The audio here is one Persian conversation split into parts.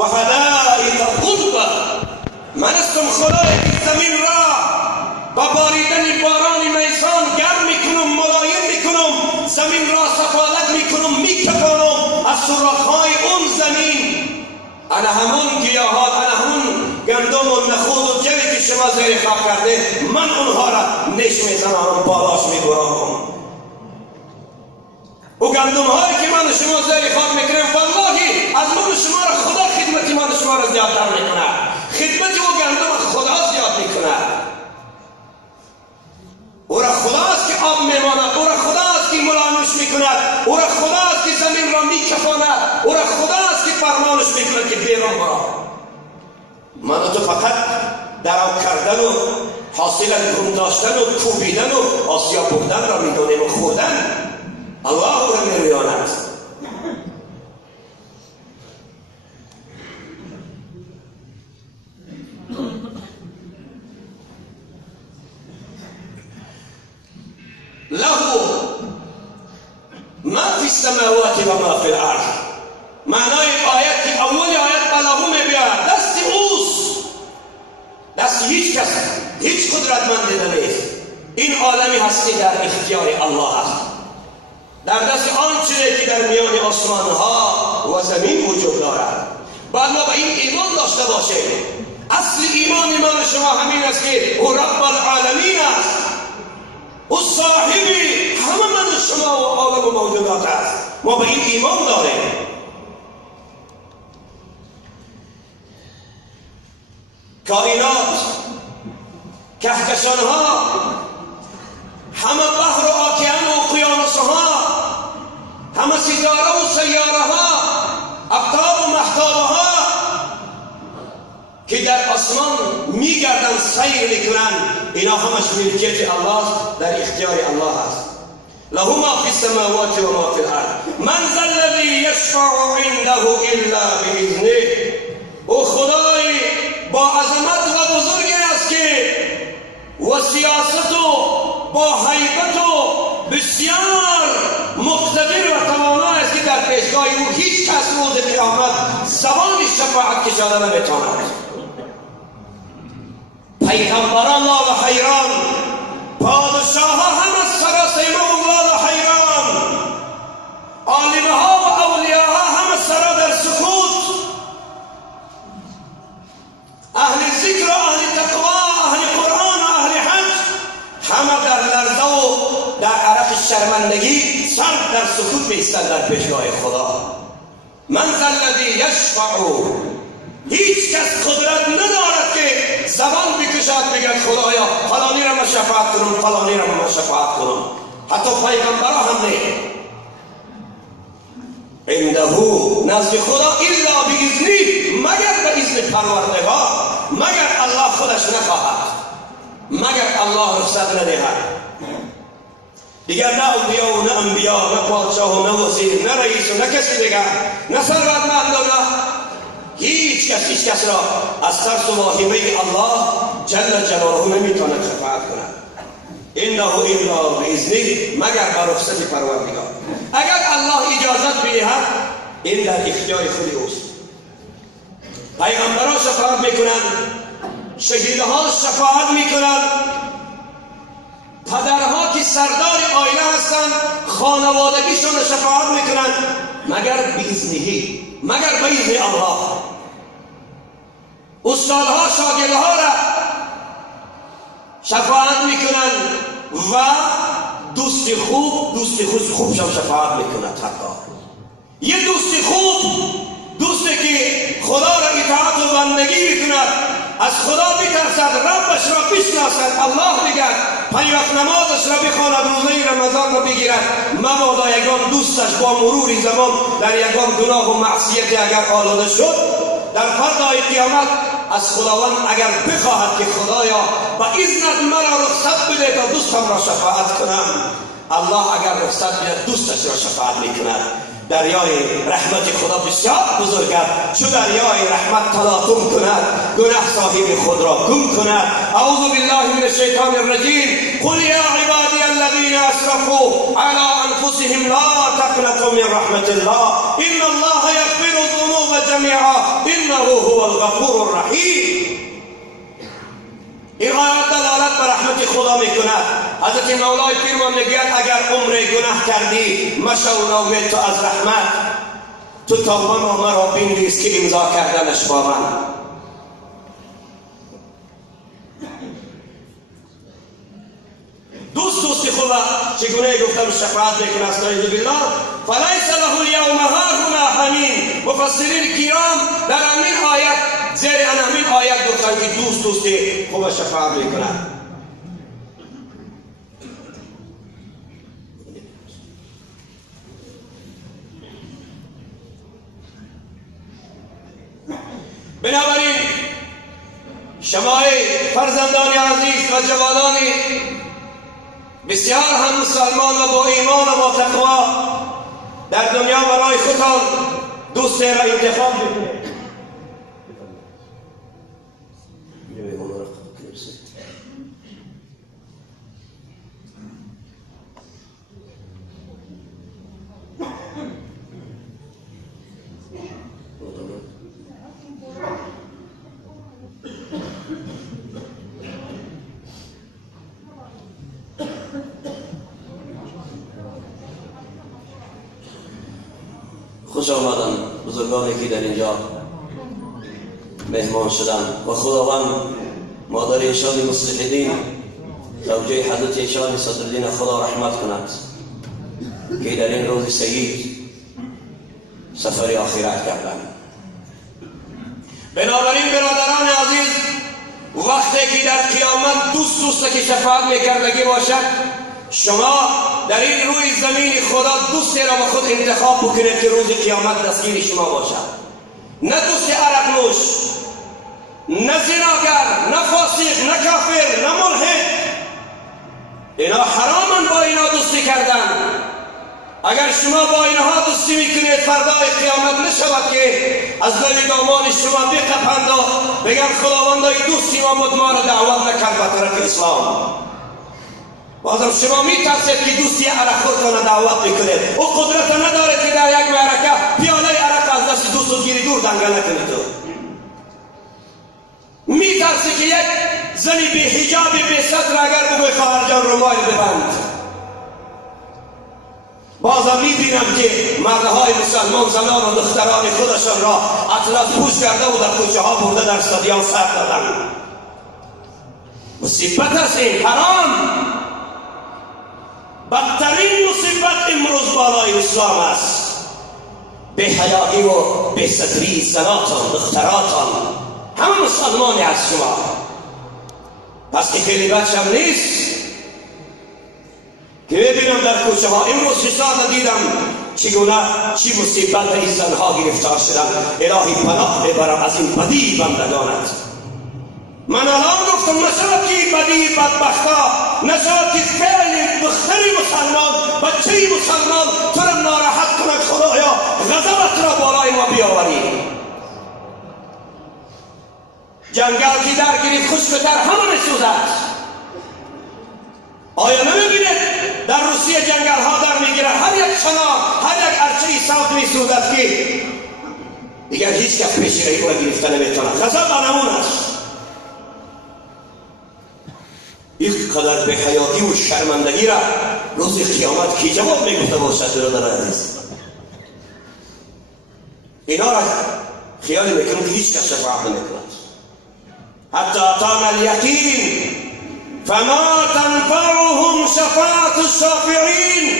و حدائق غلبا. من استم خدایی که زمین را با باریدن باران میسان گرم میکنم، ملایم میکنم، زمین را سفالت میکنم، میکپانم از سوراخ‌های اون زمین. انا همون گیاهات، انا همون گندم و نخود و جوی که شما زیر خاک کرده، من اونها را نش میزنم، بالاش میبرم. و گندم هایی که من شما زیر خاک میکنم، والله از من شما را خدا خدمتی من شما را زیادتر میکنه. خدمت و گندم خدا زیاد میکنه. او را خداست که آب میماند، او را خداست که ملامش میکند، او را خداست که زمین را میکفاند، او را خداست که فرمانش میکند که بیرون برو. من تو فقط درآب کردن و حاصل گم داشتن و کوبیدن و آسیا بردن را میدانیم و خوردن الله او را میریاند. له ما فی السماوات و ما فی الارض. معنای آیت که اول آیت بلاغو میبیاد دست اوست، دست هیچ کس، هیچ قدرتمند نیست. این عالمی هستی در اختیار الله است، در دست آن چیزی که در میان آسمان ها و زمین وجود دارد. باید ما به این ایمان داشته باشیم. اصل ایمان من شما همین است که او رب العالمین است، او صاحبی همه من شما و عالم و موجودات است. ما به این ایمان داریم. کائنات، کهکشان ها، همه بحر و آکیان و اقیانوس ها، همه ستاره و سیاره ها، آفتاب و محتاب ها که در آسمان میگردن، سیر میکنن، اینا همش ملکیت الله، در اختیار الله است. له ما فی السماوات و ما فی الارض. من ذا الذی یشفع عنده الا باذنه. او خدای با عظمت و بزرگی است که و سیاست و با هیبت و بسیار مقتدر و توانا است که در پیشگاه او هیچ کس روز قیامت زبان شفاعت کشاده نمیتواند. پیغمبران لا حیران، پادشاه ها هم از سراسیمه لا حیران، عالم ها و اولیاء ها هم سرا در سکوت، اهل ذکر و اهل تقوا، اهل قرآن و اهل حج همه در لرزه و در عرق شرمندگی سر در سکوت میستند در پیشگاه خدا. من ذا الذی یشفع. هیچ کس قدرت ندارد که زبان بکشد بگد خدایا فلانی را من شفاعت کنم، فلانی را من شفاعت کنم. حتی پیغمبرها هم نه. عنده نزد خدا الا باذنه، مگر به اذن پروردگار، مگر الله خودش نخواهد، مگر الله رخصت ندهد. دیگر نه اولیاء و نه انبیاء، نه پادشاه و نه وزیر، نه رئیس و نه کسی دیگر، نه ثروتمند و نه هیچ کس را از ترس و واهمه الله جل جلاله نمیتواند شفاعت کند. انه الا باذنه، مگر با رخصت پروردگار. اگر الله اجازت بدهد این در اختیار خود اوست. پیغمبران شفاعت میکنند، شهیدها شفاعت میکنند، پدرها که سردار آیله هستند خانوادگیشان شفاعت میکنند، مگر باذنه، مگر به اذن الله. استادها شاگردها را شفاعت میکنند و دوست خوب شفاعت میکند. حتی یه دوست خوب، دوستی که خدا را اطاعت و بندگی میکند، از خدا بترسد، ربش را بشناسد، الله بگد، 5 وقت نمازش را بخواند، روزه رمضان را بگیرد، مبادا یگان دوستش با مرور زمان در یگان گناه و معصیت اگر آلوده شد، در فردای قیامت از خداوند اگر بخواهد که خدایا با اذنت مرا رخصت بده تا دوستم را شفاعت کنم، الله اگر رخصت بده دوستش را شفاعت میکند. دریای رحمت خدا بسیار بزرگ است. چو دریای رحمت تلاطم کند، گناه صاحب خود را گم کند. اعوذ بالله من الشیطان الرجیم. قل یا عبادی الذین اسرفوا علی انفسهم لا تقنطوا من رحمت الله ان الله یغفر الذنوب جمیعا انه هو الغفور الرحیم. این آیات دلالت بر رحمت خدا میکند. حضرت مولای پیرمان میگوید اگر عمر گناه کردی مشو نامه تو از رحمت، تو توبه نامه را بنویس که امضا کردنش با من. دوست خوبه چگونه گفتم شفاعت میکنه. استعیذ بالله. فلیس له الیوم هاهنا حمیم. مفسرین کرام در همین آیت زیر همین آیت گفتن که دوست خوبه شفاعت میکنه. بنابراین شما فرزندان عزیز و جوانان بسیار هم مسلمان و با ایمان و با تقوا در دنیا برای خودتان دوست را انتخاب بکنید. خوش آمدن بزرگانی که در اینجا مهمان شدن و خداوند مادر ایشان مصلح دین زوجه حضرت ایشان صدرالدین خدا رحمت کند که در این روز سعید سفر آخرت کردند. بنابراین برادران عزیز، وقتی که در قیامت دوست که شفاعت میکردگی باشد، شما در این روی زمین خدا دوستی را به خود انتخاب بکنید که روز قیامت دستگیر شما باشد. نه دوست عرق نوش، نه زناگر، نه فاسق، نه کافر، نه ملحد. اینا حرامن با اینا دوستی کردن. اگر شما با اینها دوستی میکنید فردای قیامت نشود که از لب دامان شما بقپند و بگن خداوندای دوستی ما بود ما را دعوت نکرد به طرف اسلام. بازم شما میترسید که دوستی عرق خودتان دعوت میکنید. او قدرت ندارد که در یک معرکه پیاله عرق از دست دوست و گیری دور دنگل نکنید. میترسی که یک زنی بی حجاب بی ستر اگر بگوی خواهر جان رومایل ببند. بازم میبینم که مردهای مسلمان زنان و دختران خودشان را اطلس پوش کرده و در کوچه ها برده در استادیوم سر دادن. مصیبت است این، حرام. بدترین مصیبت امروز بالای اسلام است. به حیایی و به ستری زناتان دختراتان همه مسلمانی از شما. پس که خیلی بچم نیست که ببینم در کوچه ها. امروز حساب دیدم چگونه چی مصیبت این زنها گرفتار شدن. الهی پناه ببرم از این بدی بندگانت. من الان گفتم نشود که بدی بدبختا، نشود که فعل دختری مسلمان بچه مسلمان تو را ناراحت کند. خدایا غضبت را بالای ما بیاوری. جنگل که در گریف خشکتر همه میسوزد. آیا نمیبینید در روسیه جنگل ها در میگیرد، هر یک شنا هر یک ارچه صوت میسوزد که دیگر هیچ کس پیش روی او گرفته نمیتواند. غضب بنمون است. این قدر به حیاتی و شرمندگی را روز قیامت کی جواب میگفته باشد؟ برادر عزیز، اینا را خیال میکنم که هیچ کس شفاعت نمیکند. حتی اتانا الیقین فما تنفعهم شفاعت الشافعین.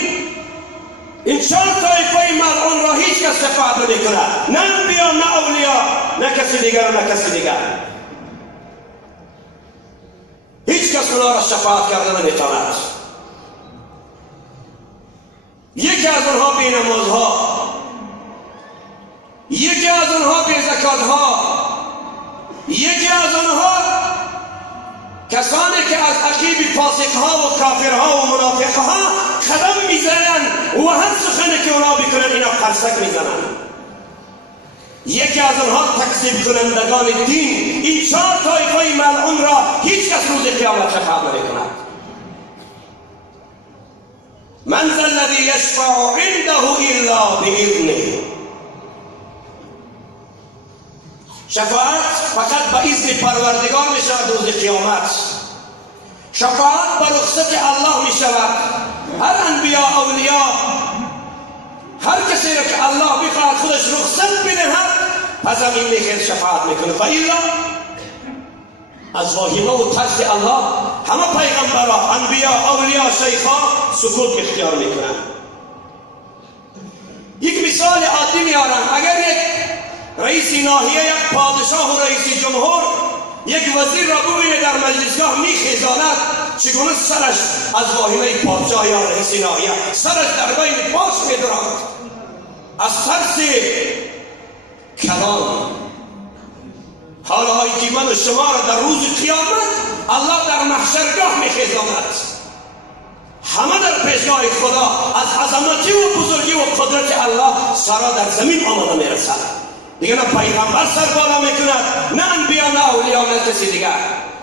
این چهار طایفه ملعون را هیچ کس شفاعت نمیکند، نه انبیا نه اولیا نه کسی دیگر نه کسی دیگر. هیچ کس اونا را شفاعت کردن نمیتواند. یکی از اونها بی نمازها، یکی از اونها بی زکاتها، یکی از اونها کسانی که از عقیب فاسقها و کافرها و منافقها قدم میزنند و هر سخنی که اونا بکنن اینا قرصک میزنند. یکی از آنها تکذیب کنندگان دین. این چهار طایفه ملعون را هیچ کس روز قیامت شفاعت نمیکند. من ذا الذی یشفع عنده الا باذنه. شفاعت فقط به اذن پروردگار می شود روز قیامت. شفاعت به رخصت الله می شود. هر انبیا اولیاء هر کسی را که الله بخواهد خودش رخصت بدهد پس همین میخیر شفاعت میکنه. و الا از واهمه و ترس الله همه پیغمبرها، انبیا، اولیا، شیخا سکوت اختیار میکنن. یک مثال عادی میارم. اگر یک رئیس ناحیه، یک پادشاه و رئیس جمهور یک وزیر را ببینه در مجلسگاه میخیزاند، چگونه سرش از واهمه پادشاه یا رئیس ناحیه سرش در بین پاش میدرد از ترس کلام. حالهایی که من و شما را در روز قیامت الله در محشرگاه میخیزاند، همه در پیشگاه خدا از عظمتی و بزرگی و قدرت الله سرا در زمین آمده میرسد. دیگه نه پیغمبر سر بالا میکند، نه انبیا، نه اولیا، نه کسی دیگر،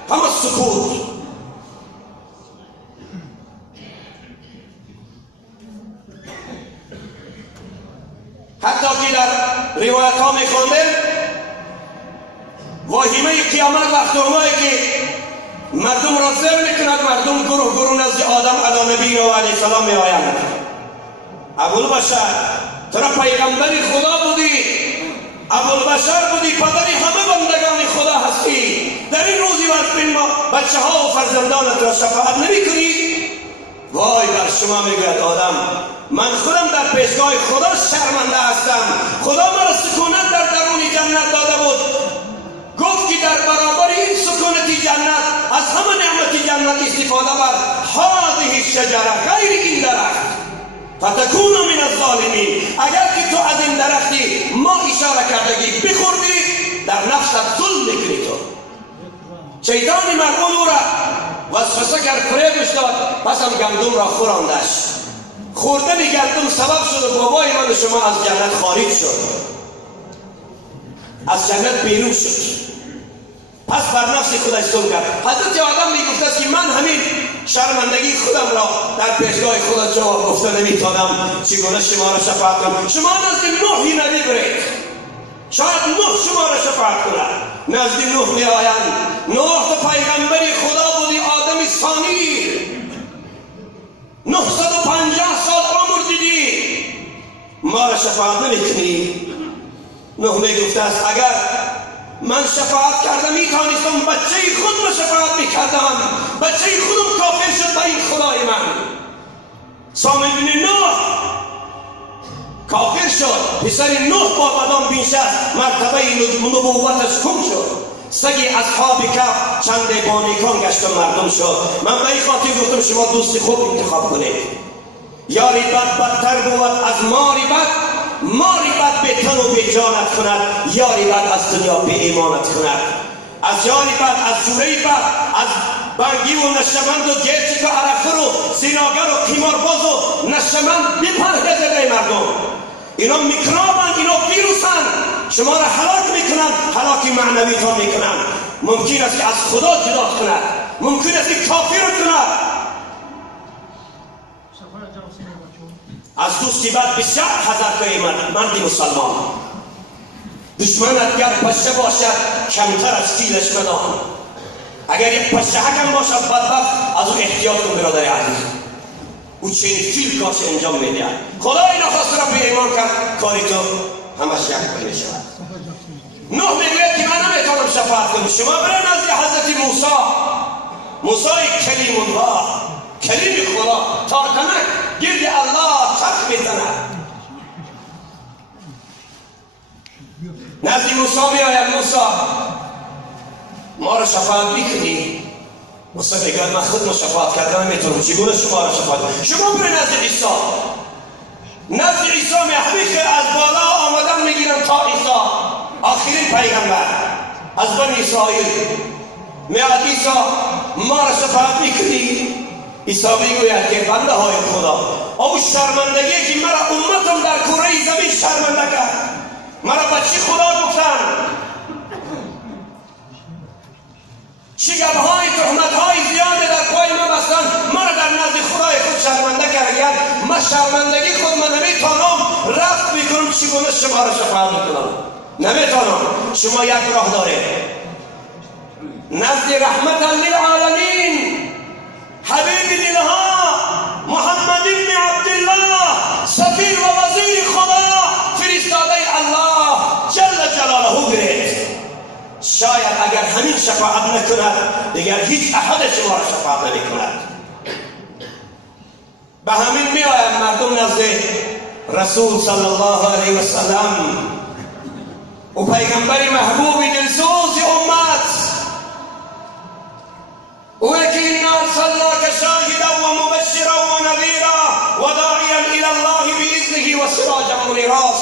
همه سکوت. حتی که در روایت ها میخوندیم واهمه قیامت وقت همایی که مردم را زر میکند، مردم گروه گروه نزد آدم علی نبی و علیه السلام می آیند. ابوالبشر تو را پیغمبر خدا بودی، ابوالبشر بودی، پدری همه بندگان خدا هستی، در این روزی وقت ما بچه ها و فرزندانت را شفاعت نمی کنی؟ وای بر شما میگوید آدم من خودم در پیشگاه خدا شرمنده هستم. خدا مرا سکونت در درون جنت داده بود، گفت که در برابر این سکونت جنت از همه نعمت جنت استفاده بر هذه الشجره، غیر این درخت، فتکون من الظالمین. اگر که تو از این درختی ما اشاره کردگی بخوردی در نفست ظلم میکنی. تو شیطان مردم او را وسوسه کرد، فریبش داد، پس هم گندم را خوراندش. خوردن گندم سبب شد بابای من و شما از جنت خارج شد، از جنت بیرون شد. پس بر نفس خودش ظلم کرد. حضرت آدم میگفت است که من همین شرمندگی خودم را در پیشگاه خدا جواب گفته نمیتونم، چگونه شما را شفاعت کنم؟ شما نزد نوحی نبی برید، شاید نوح شما را شفاعت کند. نزد نوح می آیند. نوح تو پیغمبر خدا بودی، آدم ثانی، 950 سال عمر دیدی، ما را شفاعت نمیکنی؟ نوح میگفت است اگر من شفاعت کردم میتونستم بچه خود را شفاعت میکردم، بچه خودم کافر شد به این خدای من. سام بن نوح کافر شد، پسر نوح با بدان بینشه مرتبه نبوتش کم شد. سگی اصحاب کف چند بانیکان گشت و مردم شد. من به این خاطر گفتم شما دوست خوب انتخاب کنید. یاری بد بدتر بود از ماری بد، ماری بد به تن و به جانت کند، یاری بد از دنیا به ایمانت کند. از یاری بد، از جوره بد، از بنگی و نشمند و گرچی که عرفر و زناگر و قیمارباز و نشمند بپرهیزید ای مردم. اینا میکروبند، اینا ویروسند، شما را هلاک میکنند، هلاکی معنویتان میکنند. ممکن است که از خدا جدا کند، ممکن است که کافر کند. از دوستی بد بسیار حذر کنید مردی مسلمان. دشمنت گر پشه باشد کمتر از فیلش بدان. اگر یک پشه حکم باشد بدبخت از او احتیاط کن برادر عزیز، او چنین فیل کاش انجام میدهد. خدا این خواست را به ایمان کرد، کاری تو همش یک پی میشود. نوح میگوید که من نمیتونم شفاعت کنم، شما برن نزد حضرت موسی کلیم الله، کلیم خدا، تارکنک گرد الله چرخ میزند. نزد موسی میآید، موسی ما را شفاعت میکنی؟ موسی میگوید من خودم شفاعت کردن نمیتونم، چگونه شما را شفاعت کنم؟ شما برن نزد عیسی. نزد عیسی میحبی از بالا آمدن میگیرم تا عیسی آخرین پیغمبر از بنی اسرائیل. میاد عیسی ما را شفاعت میکنی؟ عیسی میگوید که بنده های خدا، او شرمندگی که مرا امتم در کره زمین شرمنده کرد، مرا بچه خدا گفتن، شگفت‌های تهمت‌های زیاده در پای من بستن، مرا در نزد خدای خود شرمنده کردن. من شرمندگی خود من نمیتونم رفت میکنم، چگونه شما را شفاعت میکنم؟ نمیتونم. شما یک راه داره، نزد رحمت للعالمین، حبیب دلها محمد بن عبدالله، سفیر و وزیر خدا، فرستاده الله جل جلاله گرفت. شاید اگر همین شفاعت نکند دیگر هیچ احد شما را شفاعت نمیکند. به همین می آید مردم نزد رسول صلی الله علیه و سلم و پیغمبر محبوب دلسوز امت، او که انا ارسلناک شاهدا و مبشرا و نذیرا و داعیا الی الله باذنه و سراجا منیرا،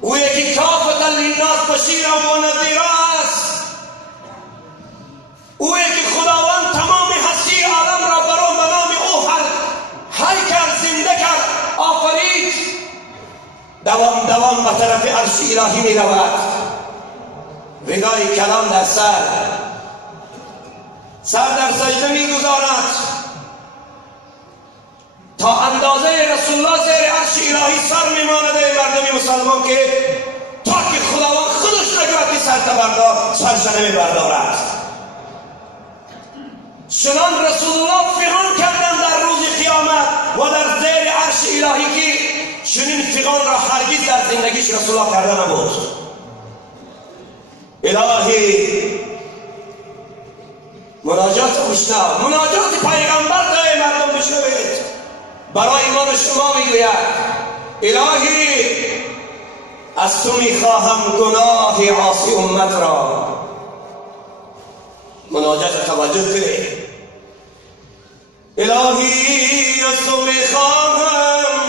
او که کافة للناس بشیرا و نذیرا است، او که خداوند تمام هستی عالم را بر نام او حی کرد، زنده کرد، آفرید، دوام به طرف عرش الهی می رود، ردای کلام در سر در سجده می گذارد تا اندازه رسول الله زیر عرش الهی سر می ماند مردم مسلمان که تا که خداوند خودش نگوید که سرش نمی بردارد. چنان رسول الله فغان کردن در روز قیامت و در زیر عرش الهی که چنین فغان را هرگز در زندگیش رسول الله کرده نبود. الهی مناجات خوشنام، مناجات پیغمبر داره مردم بشنوید، برای من و شما میگوید الهی از تو میخواهم گناه عاصی امت را. مناجات توجه کنید. الهی از تو میخواهم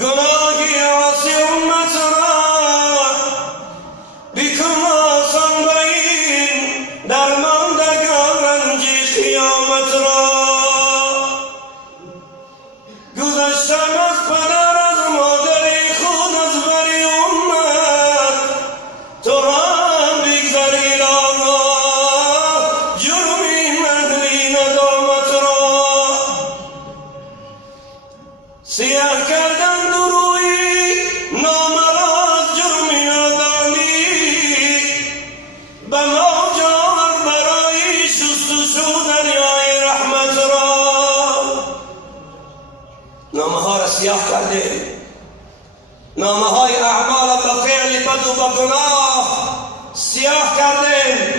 گناه عاصی امت را، بکن آسان بین درماندگان رنج قیامت را. گذشتم از پدر از مادری خود از بری امت، تو هم بگذر الهی جرمی مهلی ندامت را. سیاه کردن دروی نام را از جرمی نادانی، به موج آور برای شستشو دریای رحمت را. نامه ها را سیاه کرده، نامه های اعمال به فعل بد و به گناه سیاه کرده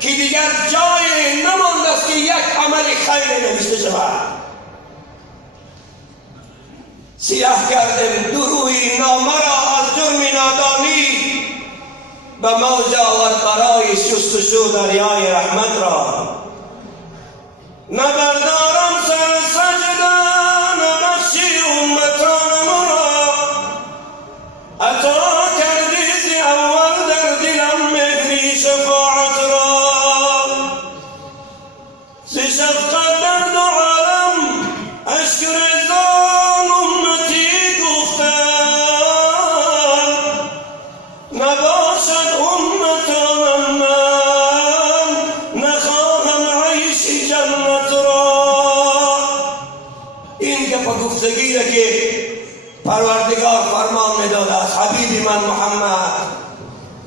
که دیگر جای نمانده است که یک عمل خیر نوشته شود. سیاه کردیم دروی نامه را از جرم نادانی، به موج آورد برای شستشو دریای رحمت را. نبردارم سر سجده نبخشی امتان مرا، عطا کردی زی اول در دلم مهری شفاعت را. زی شفقت در دو عالم اشک رضان امتی گفتن، نباشد امتان من نخواهم عیش جنت را. این گپ گفتگی را که پروردگار فرمان میداده است، حبیب من محمد،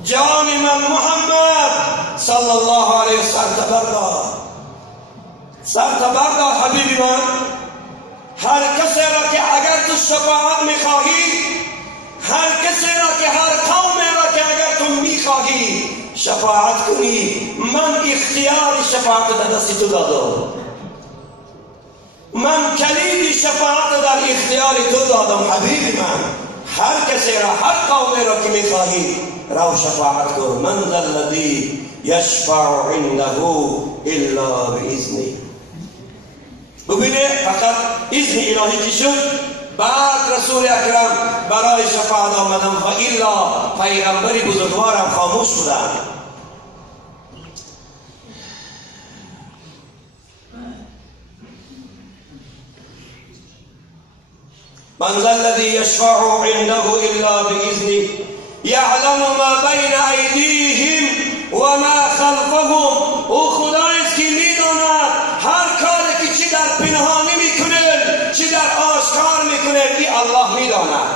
جان من محمد صلی الله علیه وسلم سر تبردار حبیب من. هر کسی را که اگر تو شفاعت میخواهی، هر کسی را که هر قومی را که اگر تو میخواهی شفاعت کنی، من اختیار شفاعت در دست تو دادم، من کلید شفاعت در اختیار تو دادم حبیب من. هر کسی را هر قومی را که میخواهی رو شفاعت کن. من ذا الذی یشفع عنده الا باذنه. ببینه فقط اذن الهی که شد، بعد رسول اکرم برای شفاعت آمدن و الا پیغمبری بزرگوارم خاموش بودن. من ذا الذي يشفع عنده الا باذنه يعلم ما بين ايديهم وما خلفهم. او خدایست که میداند هر کاری که چی در پنهانی میکنه چی در آشکار میکنه، این الله میداند.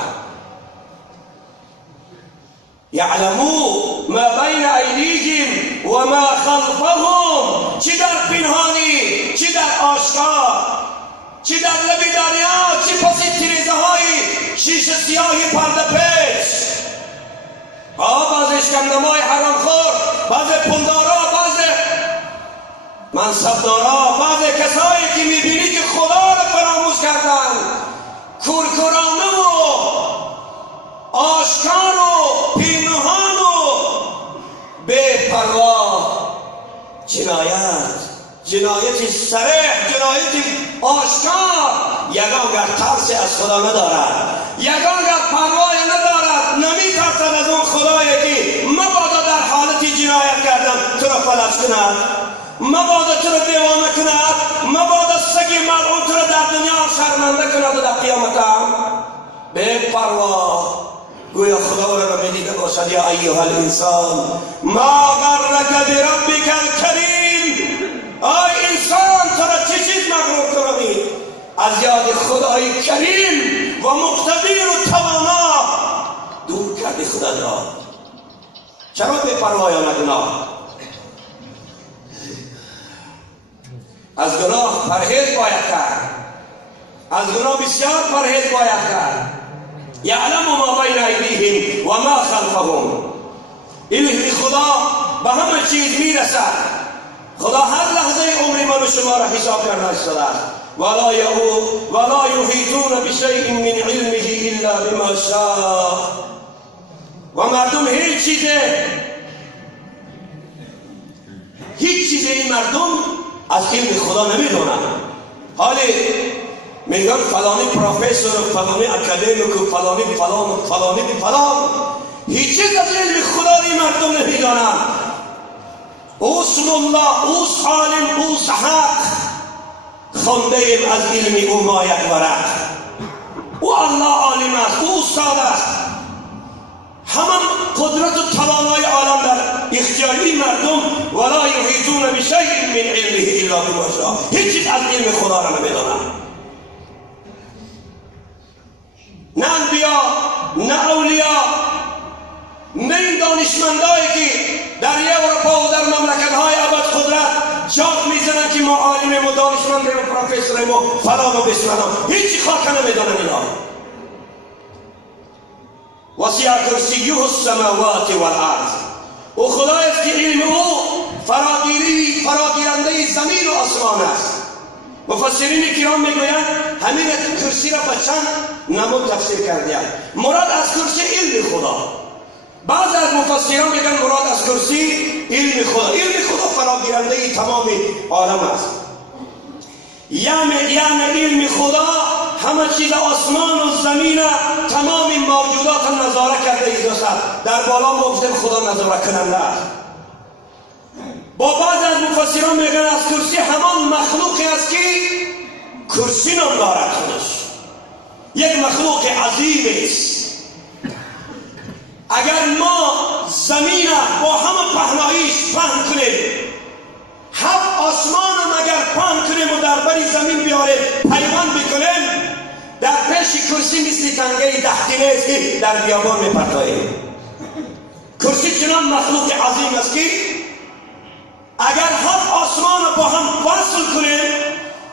یعلمو ما بین ایدیهم و ما خلفهم، چی در پنهانی چی در آشکار، چی در لب دریا چی پس تیریزه های شیشه سیاهی پرده پیش. بعض اشکندمای حرام خور، بعض پندارا، بعض منصبدارا، بعض کسایی که میبینی که خدا را فراموش کردن، کورکورانه و آشکار و پینهان و بے پروا، جنایت صریح، جنایت آشکار، یگانگر ترس از خدا ندارد، یگانگر پروای ندارد، نمیترسد از اون خدایی که مبادا در حالت جنایت کردن تو را فلج کند، مبادا تو را دیوانه کند، مبادا سگی ملعون تو را در دنیا شرمنده کند و در قیامت هم بے پروا. گویا خدا را میدیده باشد یا ایها الانسان ما غرک بربک الکریم، آی انسان تو را چه چیز مغرور کنی از یاد خدای کریم و مقتدر و توانا دور کردی خدا را. چرا بے پروایانه گناه؟ از گناه پرهیز باید کرد، از گناه بسیار پرهیز باید کرد. یعلم ما بین ایدیهم و ما خلفهم، این خدا به همه چیز میرسد. خدا هر لحظه عمر من و شما را حساب کرده است. ولا یحیطون بشیء من علمه الا بما شاء. و مردم هیچ چیز این مردم از علم خدا نمیدونند. حالی میگن فلانی پروفسور و فلانی اکادمیک و فلانی فلان، هیچ چیز از علم خدا این مردم نمیدانند. اوست ملا، اوست عالم، اوست حق، خونده ایم از علم او ما یک ورق. او الله عالم است، او استاد است، همان قدرت و توانای عالم در اختیاری مردم. ولا یحیطون بشیء من علمه الا بما شاء، هیچ چیز از علم خدا را نمیدانند. نه انبیا، نه اولیا، نه این دانشمندایی که در اروپا و در مملکت‌های ابد قدرت جاک میزنن که ما عالم و دانشمندیم و پروفسوریم و فلان و بسمنان، هیچی خاک نمیدانن. اینا وسع کرسیه السماوات والارض، او خدایست که علم او فراگیرنده زمین و آسمان است. مفسرین کرام میگویند همین کرسی را به چند نمود تفسیر کردند. مراد از کرسی علم خدا. بعض از مفسران میگن مراد از کرسی علم خدا. علم خدا فراگیرنده تمام عالم است. یعنی علم خدا همه چیز آسمان و زمین، تمام موجودات نظاره کرده ایست. در بالا ما گفتیم خدا نظاره کننده است. با بعض از مفسران میگن از کرسی همان مخلوقی است که کرسی نام دارد. خودش یک مخلوق عظیم است. اگر ما زمین با همه پهناییش پهن کنیم، هفت آسمان هم اگر پهن کنیم و در بری زمین بیاریم پیوند بکنیم، در پیش کرسی مثل تنگه دهتینه است که در بیابان میپرتاییم. کرسی چنان مخلوق عظیم است که اگر هفت آسمان با هم وصل کنیم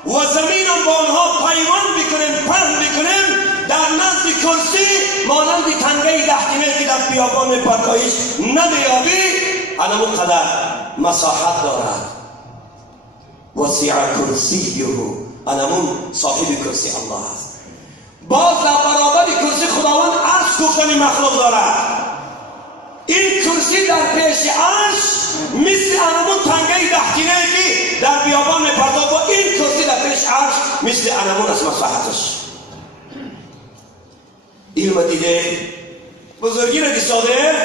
و زمین با آنها پیوند بکنیم، پهن بکنیم، در نزد کرسی مانند تنگه دهتینه که در بیابان میپرتایش نمیابی، انمون قدر مساحت دارد. وسع کرسیه، انمون صاحب کرسی الله است. باز در برابر کرسی خداوند عرش گفتن مخلوق دارد. این کرسی در پیش عرش مثل انمون تنگه دهتینه که در بیابان میپرتاید، با این کرسی در پیش عرش مثل انمون از مساحتش. علم دیده، بزرگی را دیساده،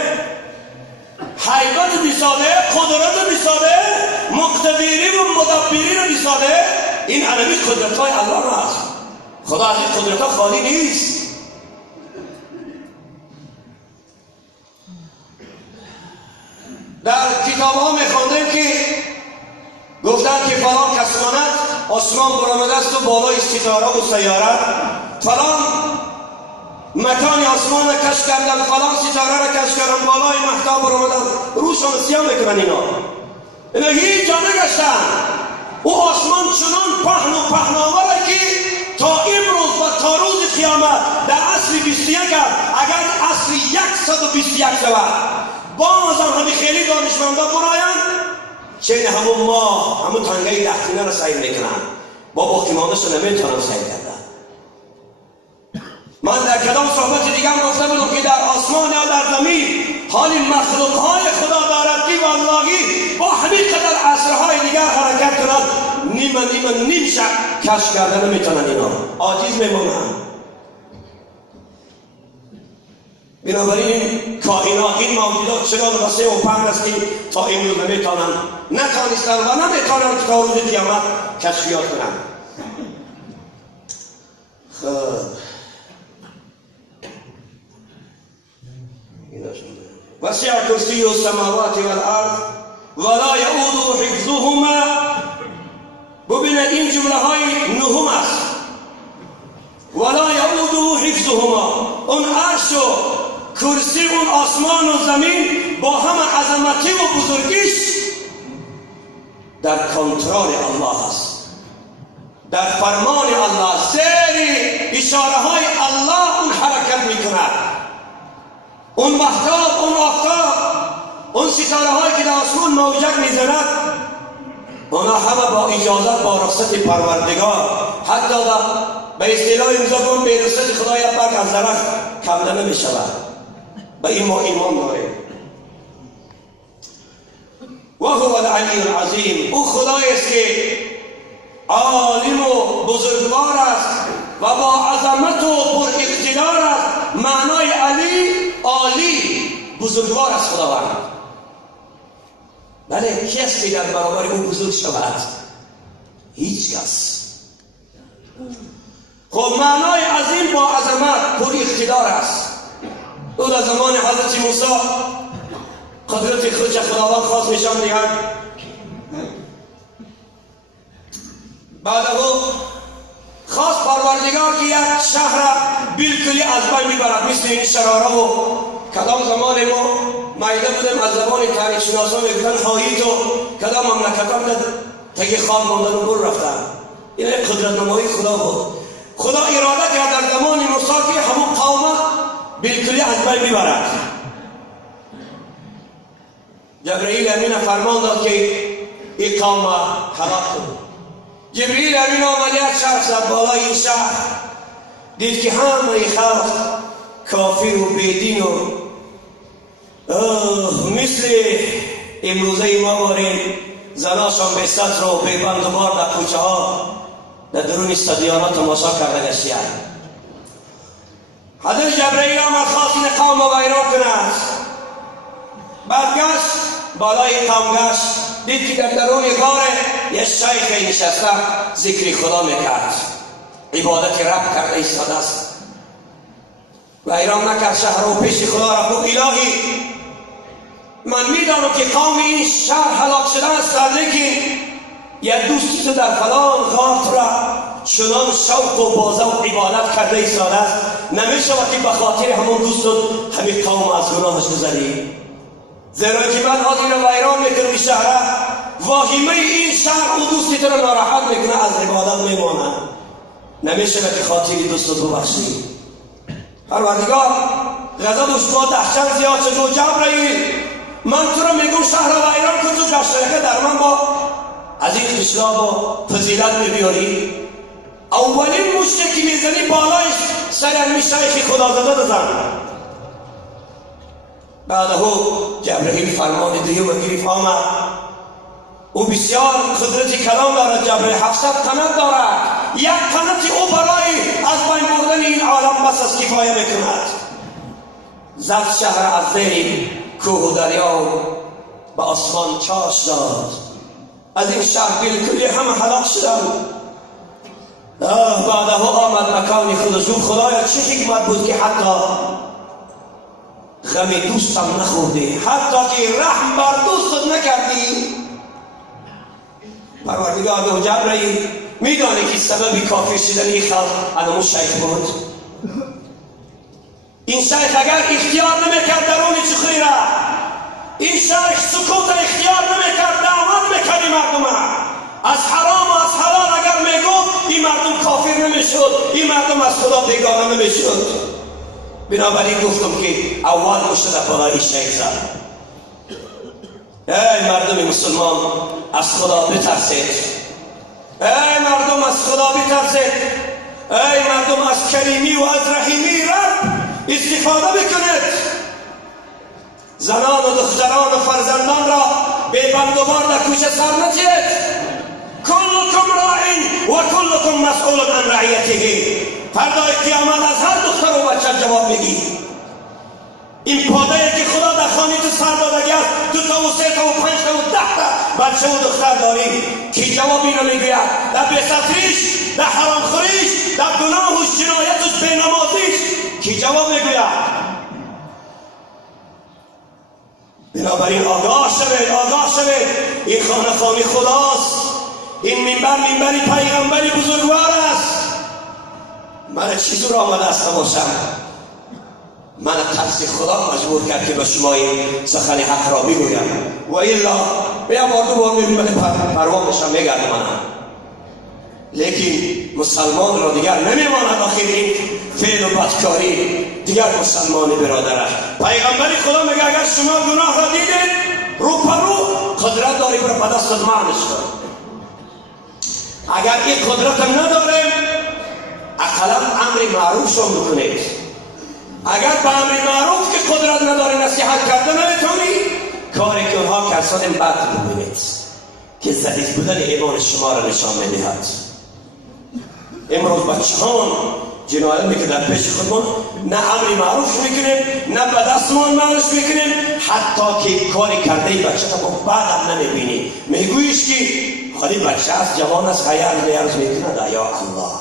حیبت دیساده، قدرت دیساده، مقتدری و مدبری را دیساده. این علمی قدرت های الله را است. خدا از این قدرت ها خالی نیست. در کتاب ها میخواندیم که گفتن که فلان کسمانت آسمان برآمده است و بالای ستاره و سیاره، فلان مکان آسمان را کشف کردن، فلان ستاره را کشف کردن، بالای مهتاب برآمده است. روشان سیاه میکنن اینا هیچ جا نگشتن. او آسمان چنان پهن و پهناوره که تا امروز و تا روز قیامت در عصر 21 اگر عصر 121 شود باز هم همین خیلی دانشمندا براین چین همون ما همون تنگه رختینه را سیر میکنن با باقیمانش رو نمیتونن سیر کردن. من در کدام صحبت دیگه هم گفته بودم که در آسمان یا در زمین حال مخلوقهای خدا دارد که واللهی با همین قدر عصرهای دیگر حرکت کنند نیم شب کشف کرده نمیتونن اینا عاجز میمونن. بنابراین این کائنات این موجودات چنان وسیع و پهن است که تا امروز نمیتونن نتانستن و نمیتونن که تا روز قیامت کشفیات کنن. خب وسع کرسی السماوات والارض ولا یعود حفظهما. ببینید این جمله های نهم است. ولا یعود حفظهما، اون عرش و کرسی اون آسمان و زمین با همه عظمتی و بزرگیش در کنترل الله است، در فرمان الله، زیر اشاره های الله اون حرکت میکند. اون مهتاب، اون آفتاب، اون ستاره هایی که در آسمان موجک میزند اونا همه با اجازت با رخصت پروردگار، حتی به اصطلاح امضا کن به رخصت خدای پاک از درخت کنده نمیشود. به این ما ایمان داریم. و هو العلی العظیم، او خدایی است که عالم و بزرگوار است و با عظمت و پر اقتدار است. معنای علی عالی بزرگوار است خداوند. بله کسی در برابر او بزرگ شود؟ هیچ کس. خب معنای عظیم با عظمت پر اقتدار است. او در زمان حضرت موسی قدرت خودش خداوند خواست نشان دهد. بعد او خواست پروردگار که یک شهر بالکلی از بین میبرد، مثل این شراره و کدام زمان ما مایده بودیم از زبان تاریخ شناسان میگفتن هاییت و کدام مملکتان که تگی خواب ماندن و بر رفتن. این قدرت نمایی خدا بود. خدا اراده کرد در زمان موسی که همون قوم بالکلی از بین میبرد. جبرئیل امین فرمان داد که این قوم هلاک کن. جبرئیل امین عملیات شهر زد بالای این شهر، دید که همه خلق کافر و بیدین و مثل امروزه ما باریم زناشان به سطر و پیبند و بار در کوچه ها در درون استادیان‌ها تماشا کرده گشتند. حضرت جبرئیل آمد خواست این قوم را ویران کند. بعد گشت بالای قوم گشت، دید که در درون غار یک شیخ نشسته ذکر خدا میکرد، عبادت رب کرده ایستاده است. ویران نکرد شهر و پیش خدا را گفت الهی من میدانم که قوم این شهر هلاک شده است، لیکن یک دوستی تو در فلان غار را چنان شوق و بازه و عبادت کرده ایستاده است، نمیشود که به خاطر همون دوستون همین قوم از گناهش گذری. زیرا که من حاضر را ویران میکنم شهر، واهمه این شهر و دوستی تو را ناراحت میکنه، از عبادت میمانه، نمیشود که خاطر دوستت ببخشی. پروردگار غضبش با دهشت زیاد شد و جبرئیل من تو را میگم شهر را ویران کن، تو گشترکه در من با از این خشلاب و فضیلت میبیاری. اولین مشته که میزنی بالایش سر علمی شیخ خدا زده بزن. بعد جبرئیل فرمان دیگه و گریف آمد. او بسیار قدرت کلام دارد. جبرئیل 700 قنات دارد. یک قنات او برای از بین بردن این عالم بس از کفایه میکند. زد شهر از زیر کوه و دریا به آسمان چاش داد. از این شهر بالکلی همه هلاک شدند. بعد آمد مکان خودش. خدایا چه حکمت بود که حتی غم دوستم نخوردی، حتی که رحم بر دوست نکردی. پروردگار به جبرئیل میدانی که سبب کافر شدن این خلق آدمو شیخ بود. این شیخ اگر اختیار نمیکرد درون چخوری را، این شیخ سکوت اختیار نمیکرد، دعوت میکرد مردم از حرام و از حلال اگر میگفت این مردم کافر نمیشد، این مردم از خدا بیگانه نمیشد. بنابراین گفتم که اول مشت پای شیخ زد. ای مردم مسلمان از خدا بترسید، ای مردم از خدا بترسید، ای مردم از کریمی و از رحیمی رب استفاده بکنید. زنان و دختران و فرزندان را به بندوبار در کوچه سر نچید. کلکم راعین و کلکم مسئول عن رعیته. فردای قیامت از هر دختر و بچه جواب میگی. این پاده‌ای که خدا در خانه تو سر دادگی است، 2 تا و 3 تا و 5 تا و 10 تا بچه و دختر داری، کی جوابی نمیگوید؟ در بی‌ستریش، در حرامخوریش، در گناه و جنایتش، بینمازیش کی جواب میگوید؟ بنابراین آگاه شوید، آگاه شوید. این خانه خانه خداست، این منبر منبری پیغمبری بزرگوار است. من چیزی را آمده است باشم، من ترس خدا مجبور کرد که به شما این سخن حق را بگویم، و الا بیا بار دو بار میبینم پروا بشم میگردم من. لیکن مسلمان را دیگر نمیماند آخر این فعل و بدکاری دیگر مسلمان برادر است. پیغمبر خدا میگه اگر شما گناه را دیدید رو پرو قدرت داری برو پدست معنیش کن. اگر این قدرت نداریم اقلا امر معروف شما بکنید. اگر به امر معروف که قدرت نداری نصیحت کرده نمیتونی، کاری که اونها کردن بد ببینید که ضعیف بودن ایمان شما را نشان میدهد. امروز بچه‌ها جنایت میکنن پیش خودمون، نه امر معروف میکنیم نه به دستمون معروف میکنیم، حتی که کاری کرده بچه تا بعد هم نمیبینی، میگویش که خالی بچه است، جوان است، خیال میکنه یا الله.